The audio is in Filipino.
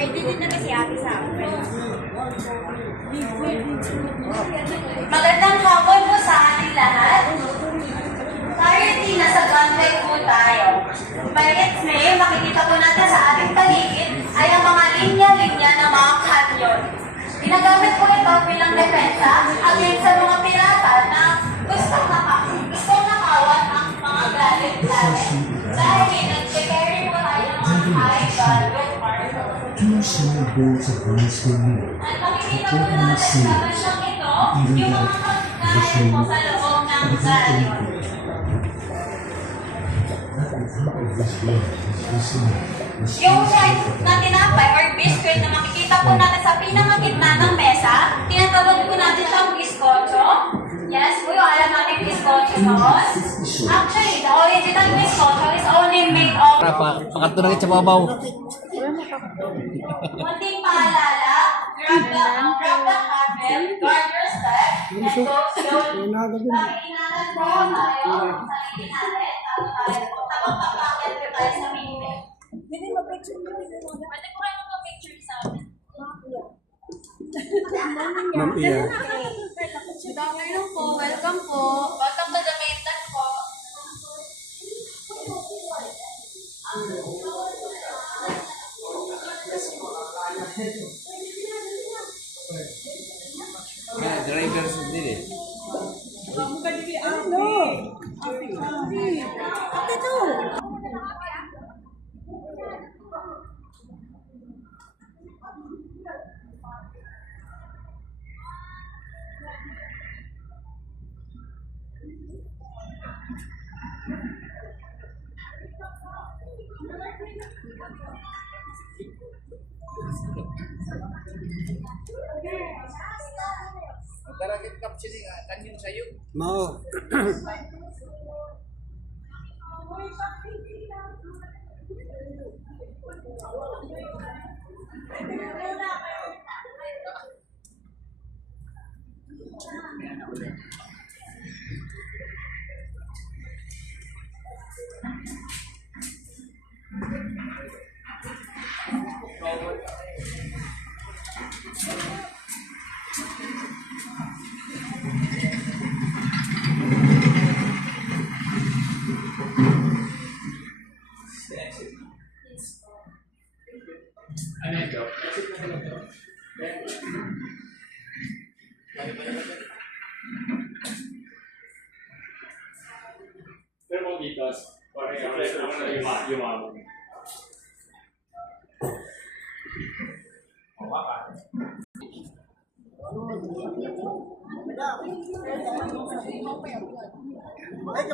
May didid na kasi ate sa akin. Magandang hapon po sa ating lahat. Currently, nasa gunfight po tayo. Bagit ngayon, makikita po natin sa ating paligid ay ang mga linya-linya ng mga kanyon. Ginagamit po ito bilang depensa against sa mga pirata na gustong nakawan ang mga galit natin. Dahil nag-carry po tayo ng mga high-value cargo. Two small boats of rice for me. At makikita po natin sa masyang ito, yung mga pagkain po sa loob ng galyon. Yung size na tinapay or biscuit na makikita po natin sa pinakagitna ng mesa, tinatawag po natin siyang bizcocho. Yes, po yung alam natin bizcocho noon. Actually, the original bizcocho is only made of... Pakatunan sa babaw. Munting paalala, grab the handle, guard your step, and go slowly. Pakiinatan po tayo sa sarili natin at tapos papakit po tayo sa meeting. Pwede po kayo mag-picture sa amin. Ma'am Iya. Good afternoon po, welcome po. Welcome to the mainland po. Driver sendiri. Darakit kap sini kanyang sayo. Mau. Pero mo dito, parang yung amo. Ay,